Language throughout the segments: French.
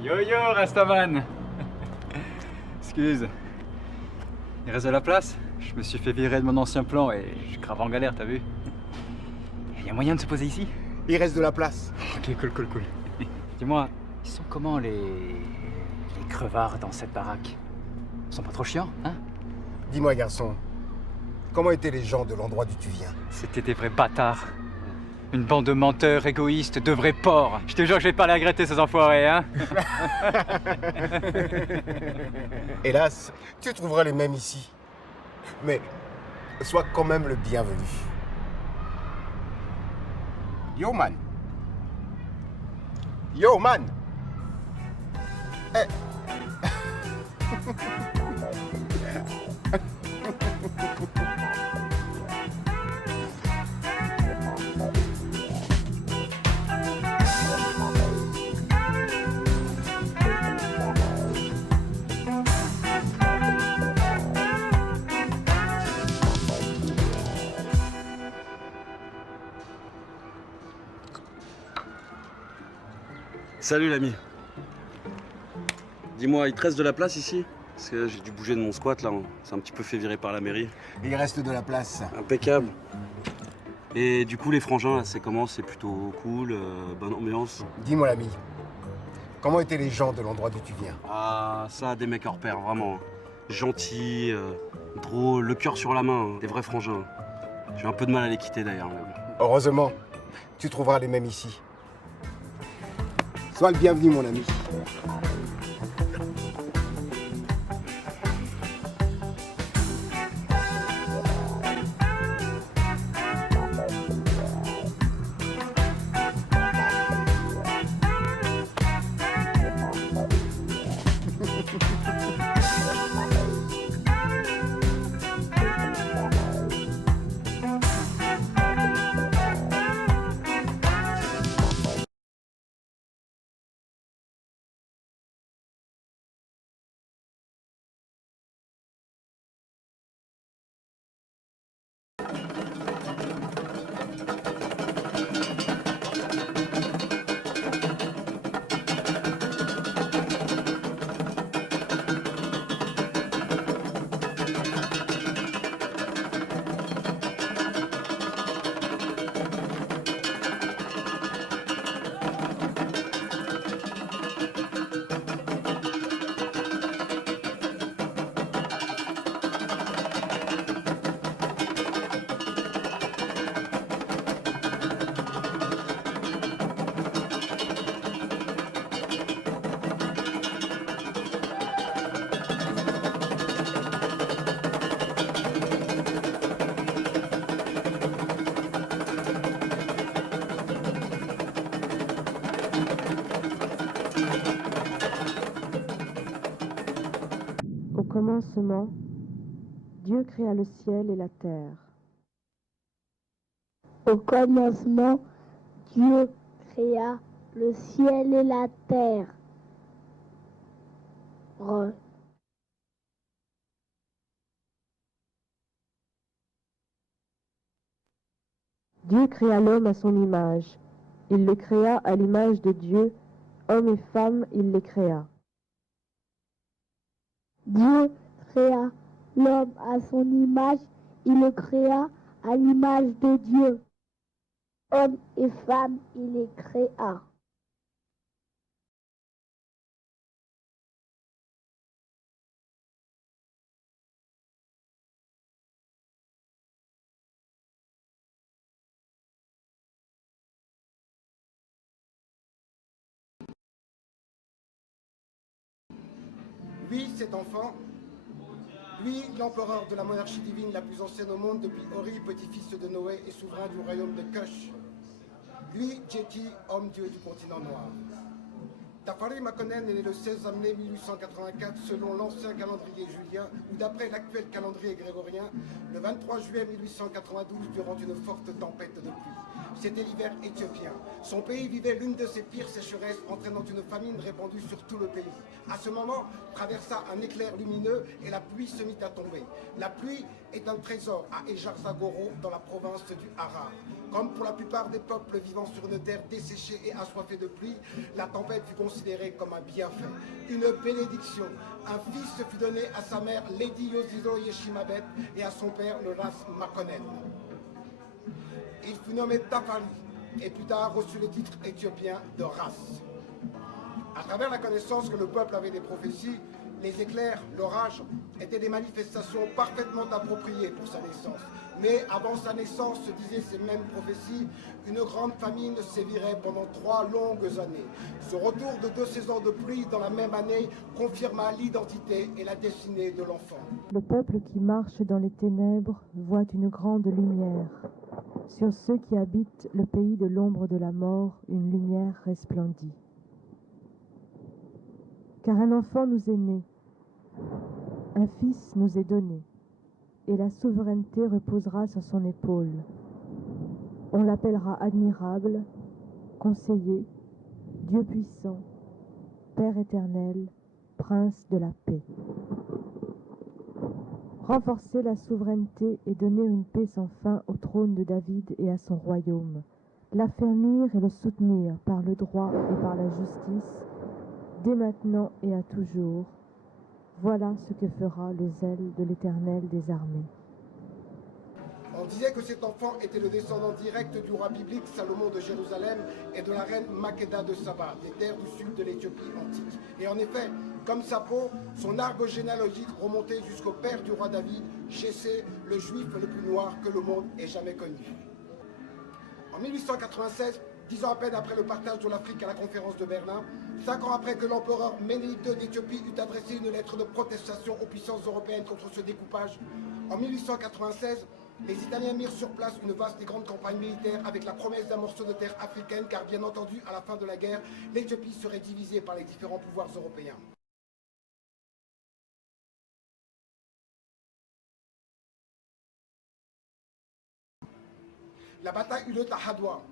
Yo yo Rastaman. Excuse. Il reste de la place? Je me suis fait virer de mon ancien plan et je suis grave en galère, t'as vu? Il y a moyen de se poser ici? Il reste de la place. Ok, cool. Dis-moi, ils sont comment les crevards dans cette baraque? Ils sont pas trop chiants, hein? Dis-moi, garçon, comment étaient les gens de l'endroit d'où tu viens? C'était des vrais bâtards. Une bande de menteurs, égoïstes, de vrais porcs. Je te jure que je vais pas les regretter, ces enfoirés, hein? Hélas, tu trouveras les mêmes ici. Mais sois quand même le bienvenu. Yo man. Yo man. Eh. Salut l'ami. Dis-moi, il te reste de la place ici? Parce que j'ai dû bouger de mon squat là, on s'est un petit peu fait virer par la mairie. Il reste de la place. Impeccable. Et du coup les frangins là, c'est comment? C'est plutôt cool, bonne ambiance? Dis-moi l'ami, comment étaient les gens de l'endroit d'où tu viens? Ah ça, des mecs hors pair, vraiment. Gentils, drôles, le cœur sur la main, des vrais frangins. J'ai un peu de mal à les quitter d'ailleurs. Heureusement, tu trouveras les mêmes ici. Sois le bienvenu mon ami. Au commencement, Dieu créa le ciel et la terre. Au commencement, Dieu créa le ciel et la terre. Dieu créa l'homme à son image. Il le créa à l'image de Dieu. Homme et femme, il les créa. Dieu créa l'homme à son image, il le créa à l'image de Dieu. Homme et femme, il les créa. Lui, cet enfant, lui, l'empereur de la monarchie divine la plus ancienne au monde depuis Ori, petit-fils de Noé et souverain du royaume de Kush. Lui, Djeki, homme-dieu du continent noir. Tafari Makonnen est né le 16 mai 1884 selon l'ancien calendrier julien ou d'après l'actuel calendrier grégorien, le 23 juillet 1892 durant une forte tempête de pluie. C'était l'hiver éthiopien. Son pays vivait l'une de ses pires sécheresses entraînant une famine répandue sur tout le pays. À ce moment, traversa un éclair lumineux et la pluie se mit à tomber. La pluie est un trésor à Ejarzagoro dans la province du Harar. Comme pour la plupart des peuples vivant sur une terre desséchée et assoiffée de pluie, la tempête fut considérée comme un bienfait, une bénédiction. Un fils fut donné à sa mère Lady Yosizo Yeshimabet et à son père le Ras Makonnen. Il fut nommé Tafari et plus tard reçut le titre éthiopien de Ras. À travers la connaissance que le peuple avait des prophéties, les éclairs, l'orage, étaient des manifestations parfaitement appropriées pour sa naissance. Mais avant sa naissance, se disaient ces mêmes prophéties, une grande famine sévirait pendant 3 longues années. Ce retour de 2 saisons de pluie dans la même année confirma l'identité et la destinée de l'enfant. Le peuple qui marche dans les ténèbres voit une grande lumière. Sur ceux qui habitent le pays de l'ombre de la mort, une lumière resplendit. Car un enfant nous est né, un fils nous est donné, et la souveraineté reposera sur son épaule. On l'appellera admirable, conseiller, Dieu puissant, Père éternel, Prince de la paix. Renforcer la souveraineté et donner une paix sans fin au trône de David et à son royaume. L'affermir et le soutenir par le droit et par la justice, dès maintenant et à toujours. Voilà ce que fera le zèle de l'Éternel des armées. On disait que cet enfant était le descendant direct du roi biblique Salomon de Jérusalem et de la reine Makeda de Saba, des terres du sud de l'Éthiopie antique. Et en effet, comme sa peau, son arbre généalogique remontait jusqu'au père du roi David, Jessé, le juif le plus noir que le monde ait jamais connu. En 1896, 10 ans à peine après le partage de l'Afrique à la conférence de Berlin, 5 ans après que l'empereur Ménélique II d'Éthiopie eut adressé une lettre de protestation aux puissances européennes contre ce découpage, en 1896, les Italiens mirent sur place une vaste et grande campagne militaire avec la promesse d'un morceau de terre africaine, car bien entendu, à la fin de la guerre, l'Éthiopie serait divisée par les différents pouvoirs européens. La bataille eut lieu à Hadwa.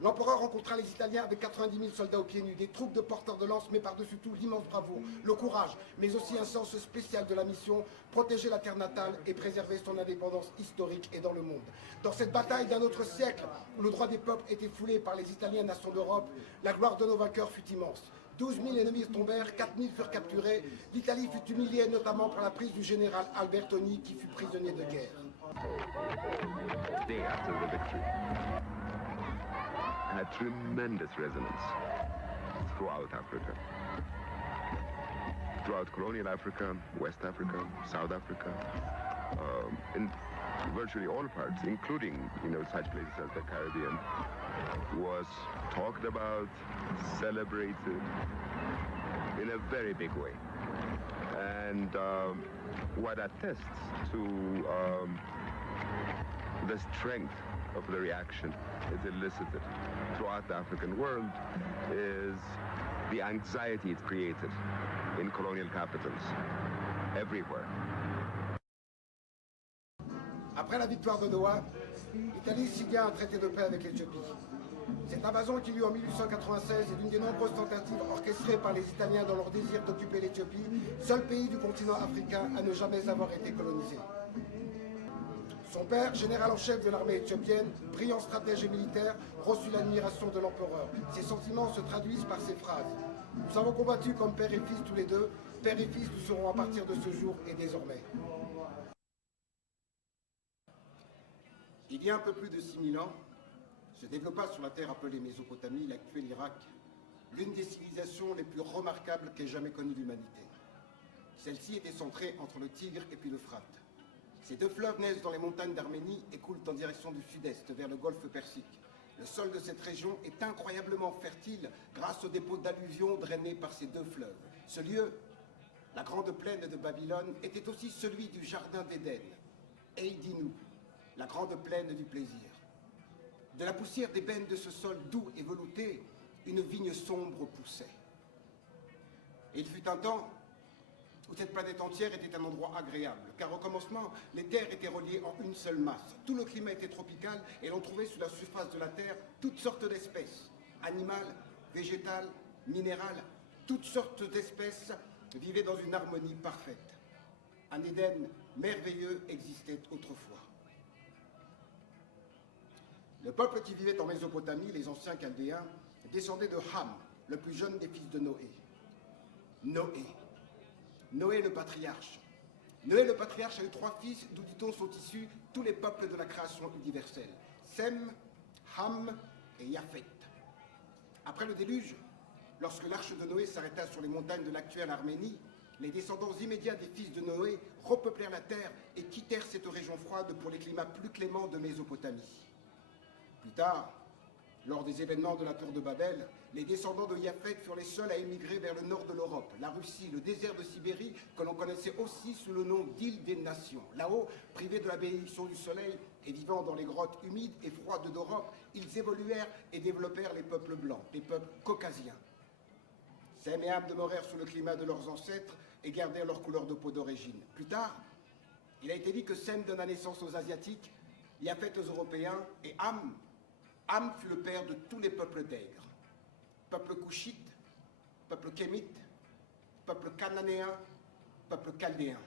L'empereur rencontra les Italiens avec 90 000 soldats aux pieds nus, des troupes de porteurs de lance, mais par-dessus tout l'immense bravoure, le courage, mais aussi un sens spécial de la mission, protéger la terre natale et préserver son indépendance historique et dans le monde. Dans cette bataille d'un autre siècle, où le droit des peuples était foulé par les Italiens nations d'Europe, la gloire de nos vainqueurs fut immense. 12 000 ennemis tombèrent, 4 000 furent capturés. L'Italie fut humiliée notamment par la prise du général Albertoni qui fut prisonnier de guerre. Day after the victory had tremendous resonance throughout Africa. Throughout colonial Africa, West Africa, South Africa, in virtually all parts, including, such places as the Caribbean, was talked about, celebrated in a very big way. And what attests to the strength of the reaction is elicited throughout the African world is the anxiety it created in colonial capitals, everywhere. Après la victoire de Doha, l'Italie signa un traité de paix avec l'Éthiopie. Cette invasion qui eut lieu en 1896 est l'une des nombreuses tentatives orchestrées par les Italiens dans leur désir d'occuper l'Éthiopie, seul pays du continent africain à ne jamais avoir été colonisé. Son père, général en chef de l'armée éthiopienne, brillant stratège et militaire, reçut l'admiration de l'empereur. Ses sentiments se traduisent par ces phrases. Nous avons combattu comme père et fils tous les deux. Père et fils nous serons à partir de ce jour et désormais. Il y a un peu plus de 6000 ans, se développa sur la terre appelée Mésopotamie, l'actuel Irak, l'une des civilisations les plus remarquables qu'ait jamais connue l'humanité. Celle-ci était centrée entre le Tigre et puis l'Euphrate. Ces deux fleuves naissent dans les montagnes d'Arménie et coulent en direction du sud-est, vers le golfe Persique. Le sol de cette région est incroyablement fertile grâce aux dépôts d'alluvions drainés par ces deux fleuves. Ce lieu, la grande plaine de Babylone, était aussi celui du jardin d'Éden, Eidinu, la grande plaine du plaisir. De la poussière d'ébène de ce sol doux et velouté, une vigne sombre poussait. Et il fut un temps où cette planète entière était un endroit agréable, car au commencement, les terres étaient reliées en une seule masse. Tout le climat était tropical et l'on trouvait sur la surface de la Terre toutes sortes d'espèces, animales, végétales, minérales, toutes sortes d'espèces vivaient dans une harmonie parfaite. Un Éden merveilleux existait autrefois. Le peuple qui vivait en Mésopotamie, les anciens Chaldéens, descendait de Ham, le plus jeune des fils de Noé. Noé le patriarche. Noé le patriarche a eu 3 fils, d'où dit-on sont issus tous les peuples de la création universelle. Sem, Ham et Japhet. Après le déluge, lorsque l'arche de Noé s'arrêta sur les montagnes de l'actuelle Arménie, les descendants immédiats des fils de Noé repeuplèrent la terre et quittèrent cette région froide pour les climats plus cléments de Mésopotamie. Plus tard, lors des événements de la tour de Babel, les descendants de Japhet furent les seuls à émigrer vers le nord de l'Europe, la Russie, le désert de Sibérie, que l'on connaissait aussi sous le nom d'île des nations. Là-haut, privés de la bénédiction du soleil et vivant dans les grottes humides et froides d'Europe, ils évoluèrent et développèrent les peuples blancs, les peuples caucasiens. Sem et Ham demeurèrent sous le climat de leurs ancêtres et gardèrent leur couleur de peau d'origine. Plus tard, il a été dit que Sem donna naissance aux Asiatiques, Japhet aux Européens et Ham fut le père de tous les peuples nègres. Peuple couchite, peuple kémite, peuple cananéen, peuple chaldéen.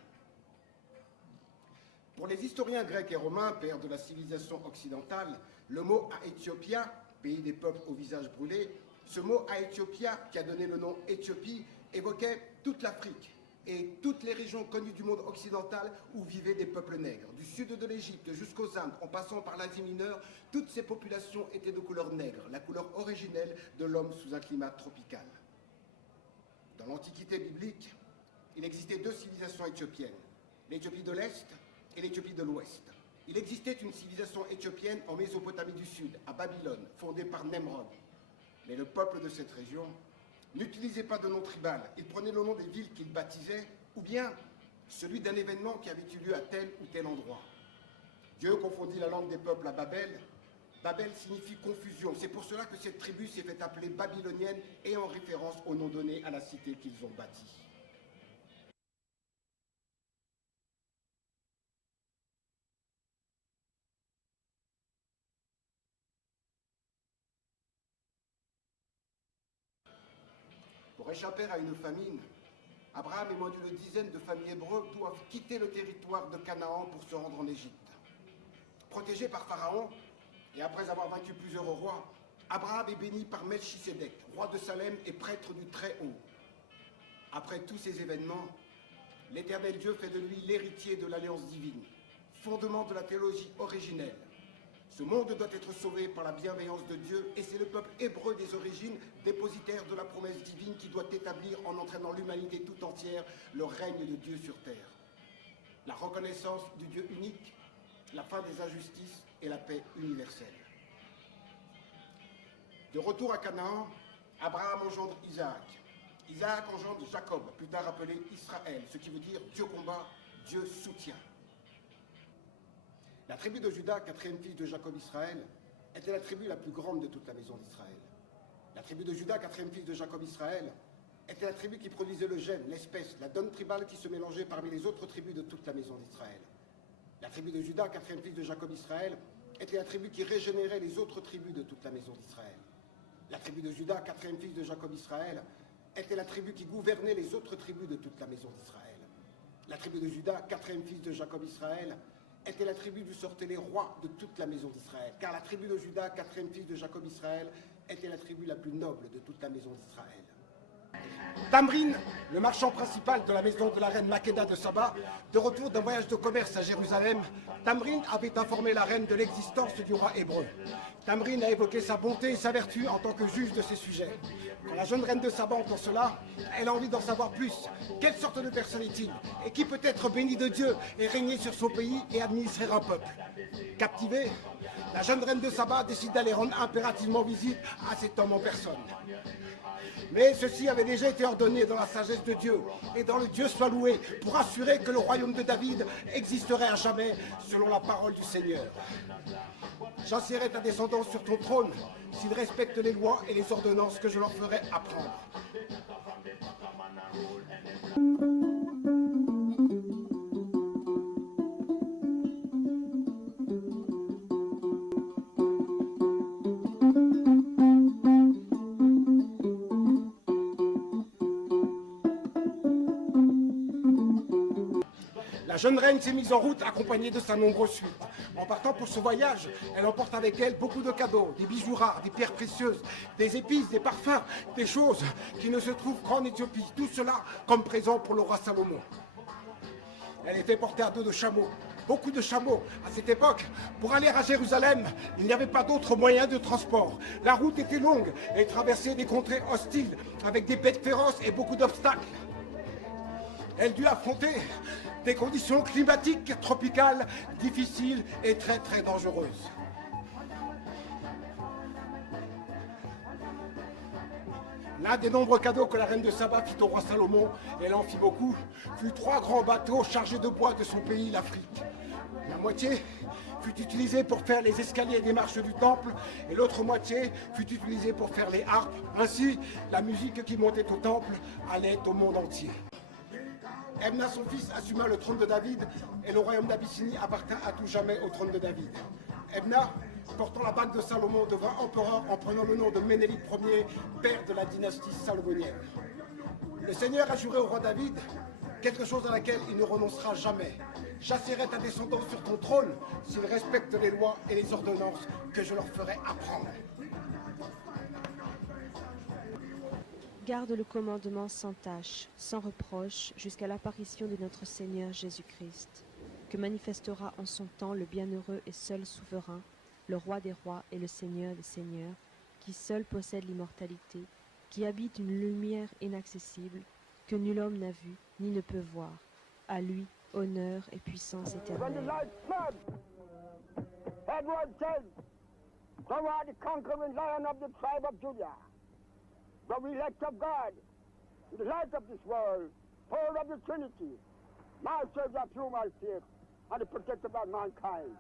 Pour les historiens grecs et romains, pères de la civilisation occidentale, le mot Aéthiopia, pays des peuples au visage brûlé, ce mot Aéthiopia, qui a donné le nom Éthiopie, évoquait toute l'Afrique et toutes les régions connues du monde occidental où vivaient des peuples nègres. Du sud de l'Égypte jusqu'aux Indes, en passant par l'Asie mineure, toutes ces populations étaient de couleur nègre, la couleur originelle de l'homme sous un climat tropical. Dans l'Antiquité biblique, il existait 2 civilisations éthiopiennes, l'Éthiopie de l'Est et l'Éthiopie de l'Ouest. Il existait une civilisation éthiopienne en Mésopotamie du Sud, à Babylone, fondée par Nemrod. Mais le peuple de cette région n'utilisait pas de nom tribal, il prenait le nom des villes qu'il baptisait, ou bien celui d'un événement qui avait eu lieu à tel ou tel endroit. Dieu confondit la langue des peuples à Babel. Babel signifie confusion. C'est pour cela que cette tribu s'est fait appeler babylonienne et en référence au nom donné à la cité qu'ils ont bâtie. Pour échapper à une famine, Abraham et moins d'une dizaine de familles hébreux doivent quitter le territoire de Canaan pour se rendre en Égypte. Protégé par Pharaon, et après avoir vaincu plusieurs rois, Abraham est béni par Melchisédek, roi de Salem et prêtre du Très-Haut. Après tous ces événements, l'Éternel Dieu fait de lui l'héritier de l'alliance divine, fondement de la théologie originelle. Ce monde doit être sauvé par la bienveillance de Dieu et c'est le peuple hébreu des origines, dépositaire de la promesse divine, qui doit établir en entraînant l'humanité tout entière le règne de Dieu sur terre. La reconnaissance du Dieu unique, la fin des injustices et la paix universelle. De retour à Canaan, Abraham engendre Isaac. Isaac engendre Jacob, plus tard appelé Israël, ce qui veut dire Dieu combat, Dieu soutient. La tribu de Juda, 4e fils de Jacob Israël, était la tribu la plus grande de toute la maison d'Israël. La tribu de Juda, 4e fils de Jacob Israël, était la tribu qui produisait le gène, l'espèce, la donne tribale qui se mélangeait parmi les autres tribus de toute la maison d'Israël. La tribu de Juda, 4e fils de Jacob Israël, était la tribu qui régénérait les autres tribus de toute la maison d'Israël. La tribu de Juda, 4e fils de Jacob Israël, était la tribu qui gouvernait les autres tribus de toute la maison d'Israël. La tribu de Juda, 4e fils de Jacob Israël, était la tribu d'où sortaient les rois de toute la maison d'Israël, car la tribu de Juda, 4e fils de Jacob Israël, était la tribu la plus noble de toute la maison d'Israël. Tamrin, le marchand principal de la maison de la reine Makeda de Saba, de retour d'un voyage de commerce à Jérusalem, Tamrin avait informé la reine de l'existence du roi hébreu. Tamrin a évoqué sa bonté et sa vertu en tant que juge de ses sujets. Quand la jeune reine de Saba entend cela, elle a envie d'en savoir plus. Quelle sorte de personne est-il? Et qui peut être béni de Dieu et régner sur son pays et administrer un peuple? Captivée, la jeune reine de Saba décide d'aller rendre impérativement visite à cet homme en personne. Mais ceci avait déjà été ordonné dans la sagesse promesse de Dieu, et dans le Dieu soit loué, pour assurer que le royaume de David existerait à jamais, selon la parole du Seigneur. J'assierai ta descendance sur ton trône, s'ils respectent les lois et les ordonnances que je leur ferai apprendre. La jeune reine s'est mise en route accompagnée de sa nombreuse suite. En partant pour ce voyage, elle emporte avec elle beaucoup de cadeaux, des bijoux rares, des pierres précieuses, des épices, des parfums, des choses qui ne se trouvent qu'en Éthiopie. Tout cela comme présent pour le roi Salomon. Elle est fait porter à dos de chameaux, beaucoup de chameaux. À cette époque, pour aller à Jérusalem, il n'y avait pas d'autre moyen de transport. La route était longue et traversait des contrées hostiles avec des bêtes féroces et beaucoup d'obstacles. Elle dut affronter des conditions climatiques tropicales difficiles et très très dangereuses. L'un des nombreux cadeaux que la reine de Saba fit au roi Salomon, et elle en fit beaucoup, fut 3 grands bateaux chargés de bois de son pays, l'Afrique. La moitié fut utilisée pour faire les escaliers des marches du temple, et l'autre moitié fut utilisée pour faire les harpes. Ainsi, la musique qui montait au temple allait au monde entier. Ebna, son fils, assuma le trône de David, et le royaume d'Abyssinie appartint à tout jamais au trône de David. Ebna, portant la bague de Salomon, devint empereur en prenant le nom de Ménélite Ier, père de la dynastie salomonienne. Le Seigneur a juré au roi David quelque chose à laquelle il ne renoncera jamais. J'assierai ta descendance sur ton trône s'ils respectent les lois et les ordonnances que je leur ferai apprendre. Garde le commandement sans tâche, sans reproche, jusqu'à l'apparition de notre Seigneur Jésus-Christ, que manifestera en son temps le bienheureux et seul souverain, le roi des rois et le Seigneur des seigneurs, qui seul possède l'immortalité, qui habite une lumière inaccessible, que nul homme n'a vue ni ne peut voir. À lui, honneur et puissance éternelle. Edward said, "Thou art the conquering lion of the tribe of Judah, the elect of God, the light of this world, power of the Trinity, masters of human faith, and the protector of mankind."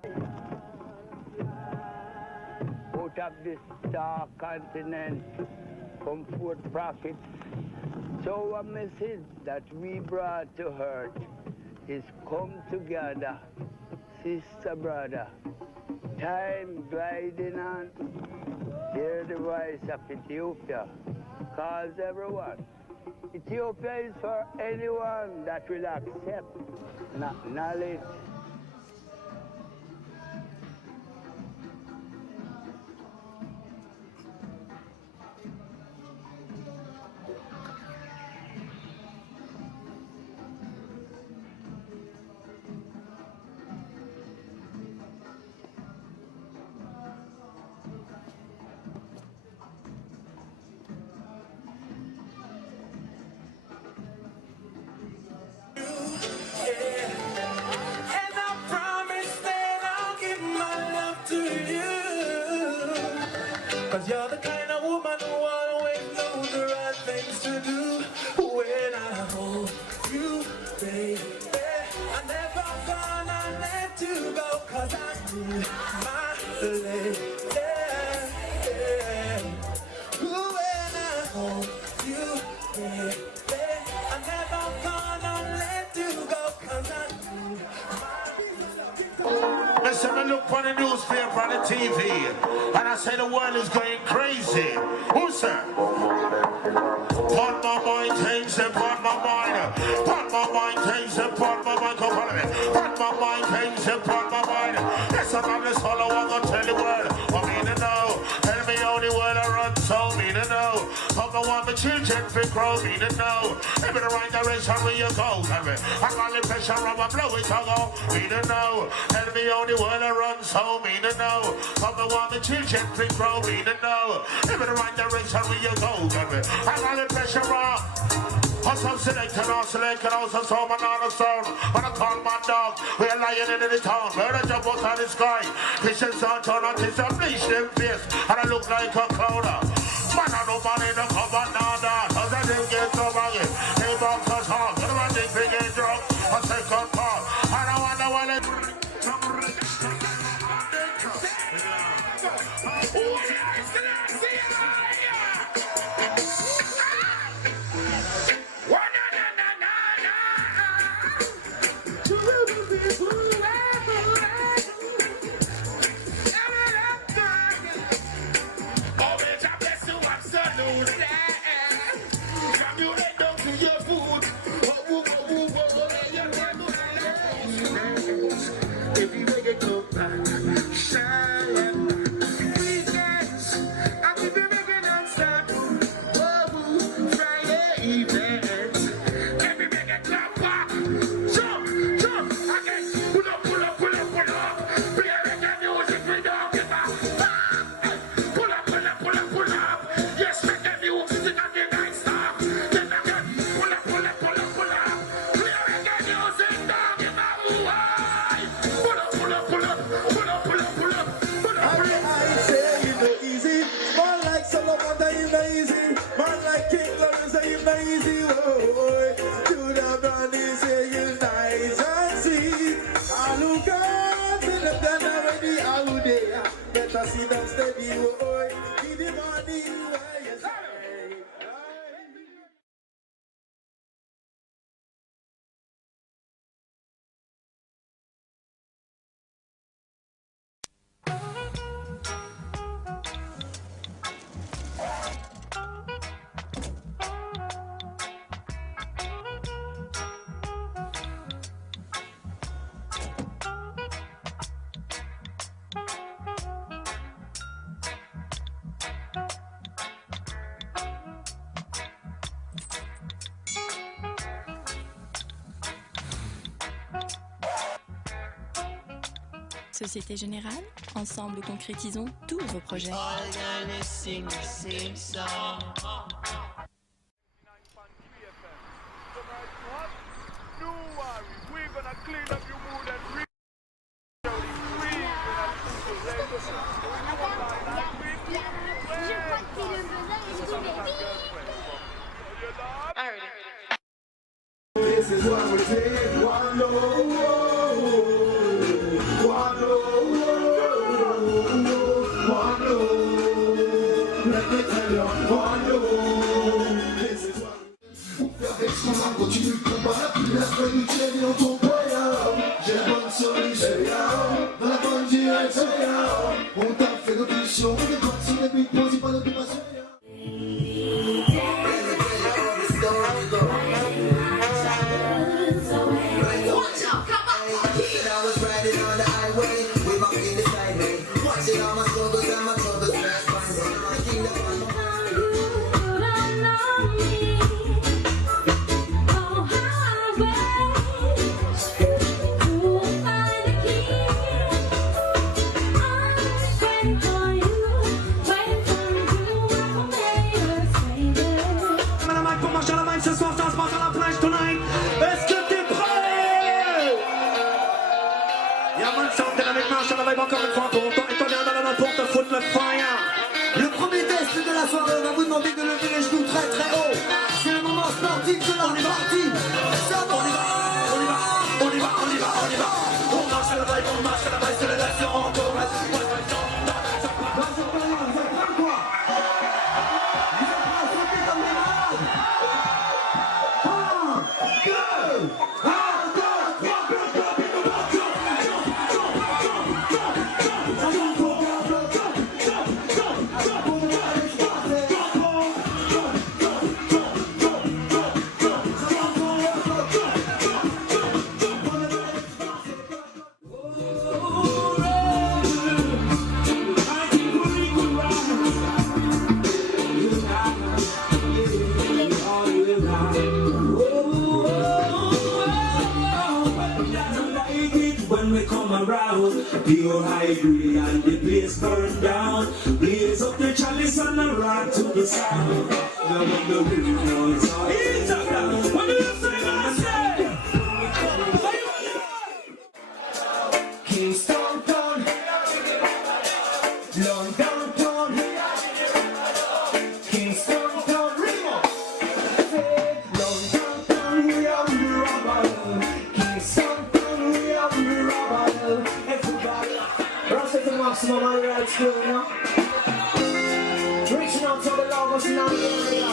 Out of this dark continent come forth prophets. So a message that we brought to earth is come together, sister, brother. Time gliding on. Hear the voice of Ethiopia. Calls everyone. Ethiopia is for anyone that will accept knowledge. Cause you're the kind of woman who always knows the right things to do. When I hold you, baby, I'm never gonna let you go. Cause I need my lady. When I hold you, baby, I'm never gonna let you go. Cause I need my Listen, I look for the newspaper on the TV, and I say the world is going crazy. Who's that? Put my mind, change it, put my mind. Put my mind, change it, put my mind. Come follow me. Put my mind, change it, put my mind. Listen, I'm this fellow, I'm gonna tell the world. I mean to know. Tell me how the world I run, so me to know. Come on, want my children to grow, me to know. Maybe the right direction where you go, tell me. I got the pressure, I'm a blow it, I go, me to know. Tell me how the world I run, so me to know. Come on, want my children to grow, me to know. Maybe the right direction where you go, tell me. I got the pressure, I'm selecting, also so man on the stone. When I call my dog, we are lying in the town. Where I jump out of the sky. Fishes on turn on this, I bleach them face. And I look like a cloud. Man, I know man in the cover, nada. Cause I didn't get so baggy. They bought easy, boy. To the brand say you nice and sweet. I look out in the gun already out there. Better see them steady, boy. In the morning, where you say. Société Générale, ensemble concrétisons tous vos projets. This is what we say, one love, one love, one love. Let me tell you, one love. This is what avec ce qu'on a continue le combat, la semaine nous tienne dans ton voyage. J'ai la bonne solution, dans la bonne direction. On t'a fait l'opposition, on est parti, les buts, on dit pas d'occupation. Encore une fois, pour autant, et t'en dans la main pour te foutre le fire. Le premier test de la soirée, on va vous demander de lever les genoux très très haut. C'est le moment sportif de la partie. Ça va, on y va, on y va, on y va, on y va, on y va. On marche à la vaille, on marche à la vaille, c'est le restaurant, on commence. Pure high grade and the place burn down. Blaze up the chalice and the rock to the sound. Now when the wind blows out, it's a ground. What do you say, I say? Kingston Town, London Town, Kingston Town, Remo. London Town, we are the rubber. Kingston Town, we are the rubber. Rest at the maximum on the right still, you know? Reaching out to the lovers in our area.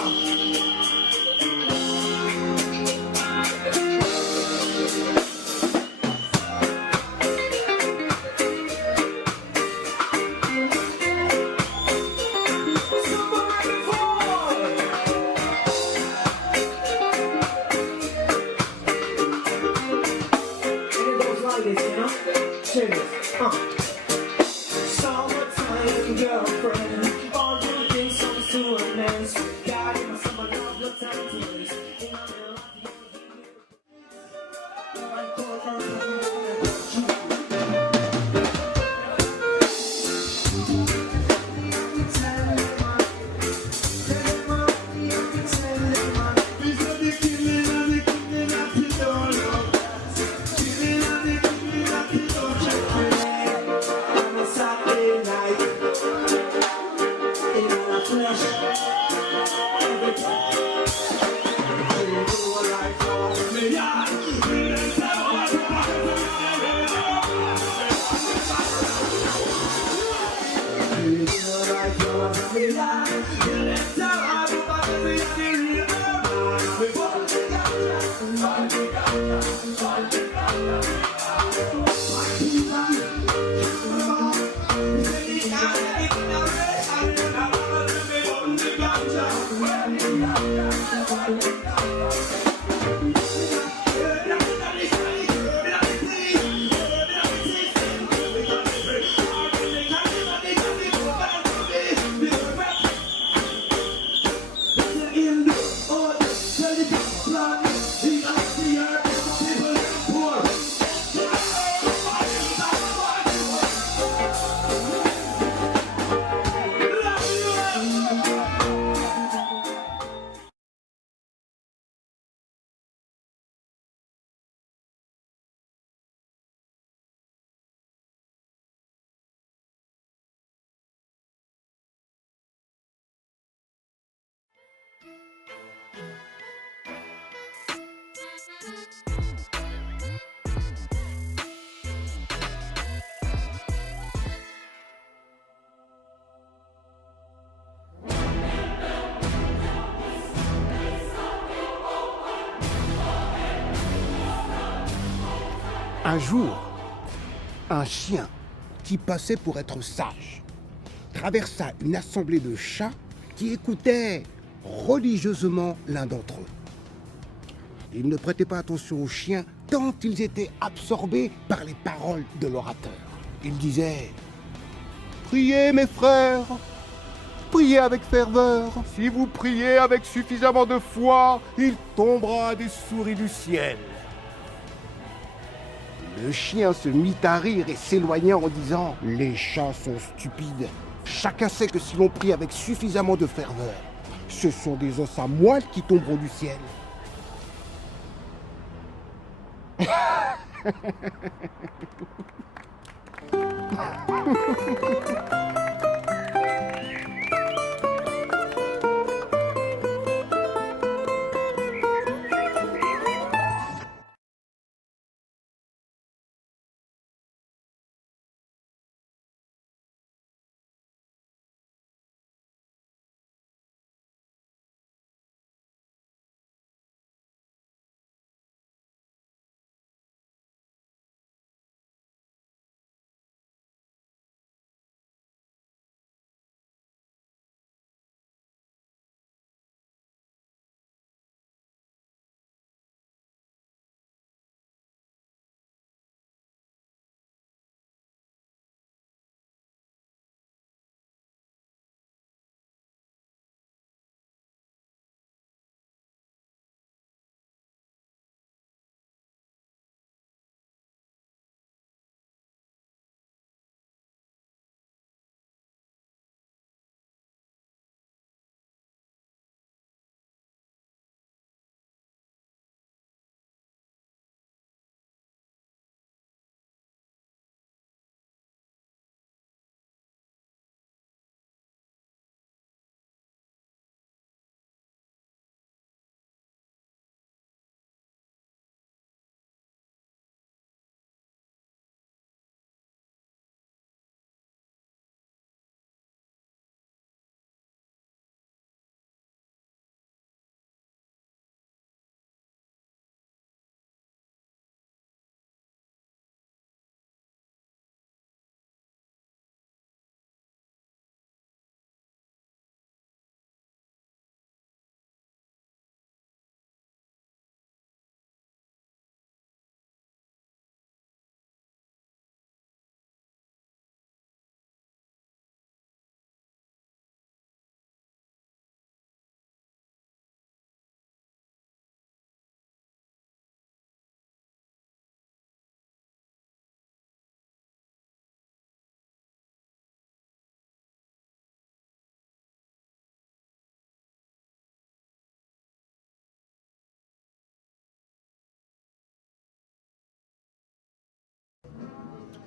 Un jour, un chien qui passait pour être sage traversa une assemblée de chats qui écoutaient religieusement l'un d'entre eux. Ils ne prêtaient pas attention aux chiens tant ils étaient absorbés par les paroles de l'orateur. Il disait « Priez mes frères, priez avec ferveur. Si vous priez avec suffisamment de foi, il tombera des souris du ciel. » Le chien se mit à rire et s'éloigna en disant « Les chats sont stupides. Chacun sait que si l'on prie avec suffisamment de ferveur, ce sont des os à moelle qui tomberont du ciel. »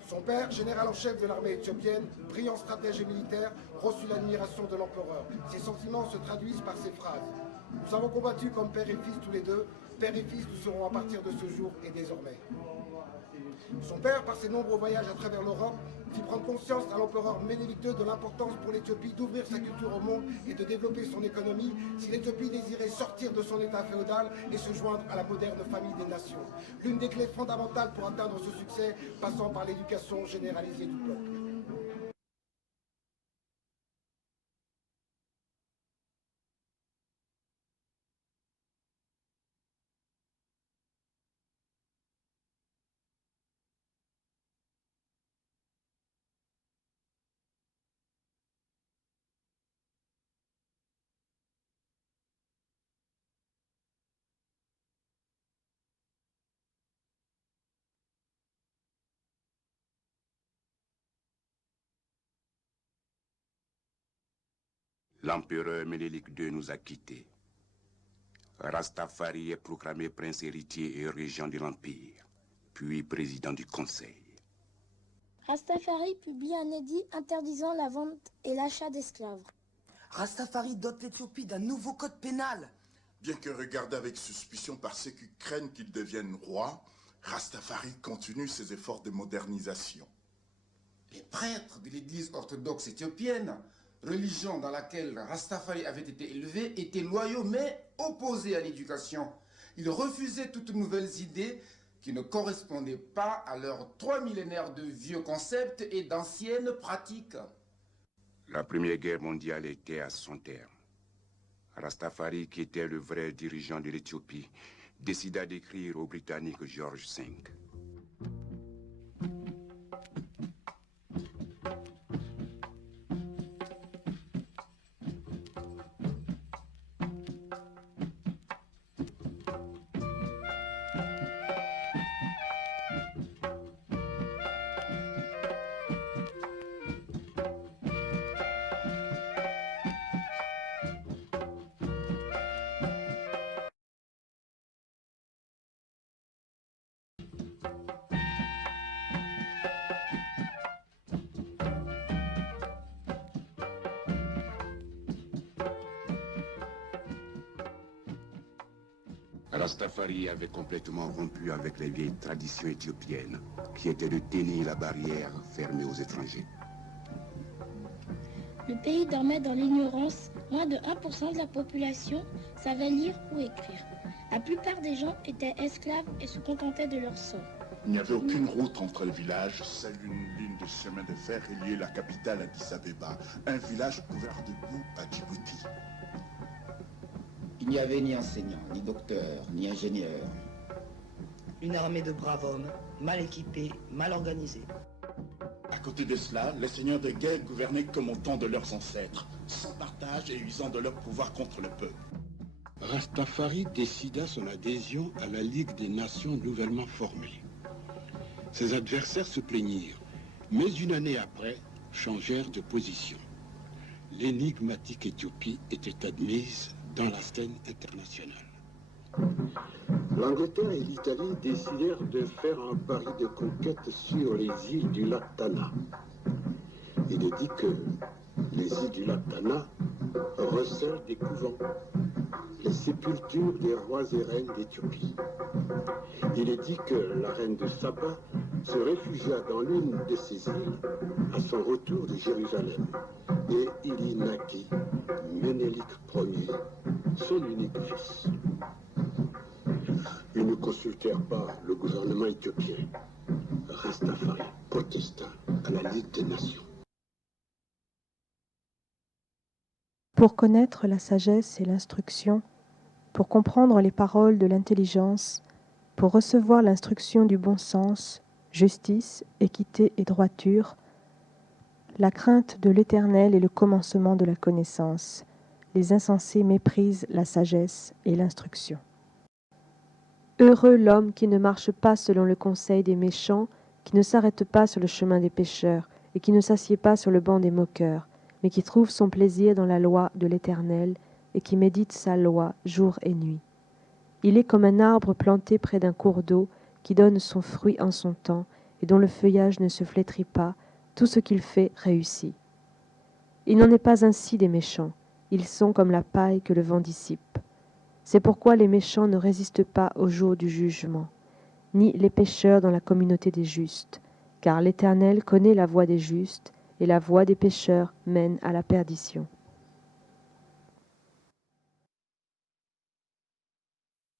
Son père, général en chef de l'armée éthiopienne, brillant stratège et militaire, reçut l'admiration de l'empereur. Ses sentiments se traduisent par ces phrases. « Nous avons combattu comme père et fils tous les deux. Père et fils, nous serons à partir de ce jour et désormais. » Son père, par ses nombreux voyages à travers l'Europe, fit prendre conscience à l'empereur Ménélique II de l'importance pour l'Éthiopie d'ouvrir sa culture au monde et de développer son économie si l'Éthiopie désirait sortir de son état féodal et se joindre à la moderne famille des nations. L'une des clés fondamentales pour atteindre ce succès passant par l'éducation généralisée du peuple. L'empereur Ménélique II nous a quittés. Rastafari est proclamé prince héritier et régent de l'Empire, puis président du Conseil. Rastafari publie un édit interdisant la vente et l'achat d'esclaves. Rastafari dote l'Éthiopie d'un nouveau code pénal. Bien que regardé avec suspicion par ceux qui craignent qu'il devienne roi, Rastafari continue ses efforts de modernisation. Les prêtres de l'église orthodoxe éthiopienne, religion dans laquelle Rastafari avait été élevé, étaient loyaux mais opposés à l'éducation. Ils refusaient toutes nouvelles idées qui ne correspondaient pas à leurs 3 millénaires de vieux concepts et d'anciennes pratiques. La Première Guerre mondiale était à son terme. Rastafari, qui était le vrai dirigeant de l'Éthiopie, décida d'écrire au Britannique George V. Rastafari avait complètement rompu avec les vieilles traditions éthiopiennes, qui étaient de tenir la barrière fermée aux étrangers. Le pays dormait dans l'ignorance. Moins de 1% de la population savait lire ou écrire. La plupart des gens étaient esclaves et se contentaient de leur sort. Il n'y avait aucune route entre les villages, seule une ligne de chemin de fer reliait la capitale Addis Abeba, un village couvert de boue à Djibouti. Il n'y avait ni enseignants, ni docteurs, ni ingénieurs. Une armée de braves hommes, mal équipés, mal organisés. À côté de cela, les seigneurs de guerre gouvernaient comme au temps de leurs ancêtres, sans partage et usant de leur pouvoir contre le peuple. Rastafari décida son adhésion à la Ligue des Nations nouvellement formée. Ses adversaires se plaignirent, mais une année après, changèrent de position. L'énigmatique Éthiopie était admise dans la scène internationale. L'Angleterre et l'Italie décidèrent de faire un pari de conquête sur les îles du lac Tana. Il est dit que les îles du lac Tana recèlent des couvents, les sépultures des rois et reines d'Éthiopie. Il est dit que la reine de Saba se réfugia dans l'une de ces îles à son retour de Jérusalem. Et il y naquit Ménélik Ier, son unique fils. Ils ne consultèrent pas le gouvernement éthiopien. Rastafari protesta à la Ligue des Nations. Pour connaître la sagesse et l'instruction, pour comprendre les paroles de l'intelligence, pour recevoir l'instruction du bon sens, justice, équité et droiture, la crainte de l'Éternel est le commencement de la connaissance. Les insensés méprisent la sagesse et l'instruction. Heureux l'homme qui ne marche pas selon le conseil des méchants, qui ne s'arrête pas sur le chemin des pécheurs, et qui ne s'assied pas sur le banc des moqueurs, mais qui trouve son plaisir dans la loi de l'Éternel, et qui médite sa loi jour et nuit. Il est comme un arbre planté près d'un cours d'eau, qui donne son fruit en son temps, et dont le feuillage ne se flétrit pas, tout ce qu'il fait réussit. Il n'en est pas ainsi des méchants, ils sont comme la paille que le vent dissipe. C'est pourquoi les méchants ne résistent pas au jour du jugement, ni les pécheurs dans la communauté des justes, car l'Éternel connaît la voie des justes, et la voie des pécheurs mène à la perdition.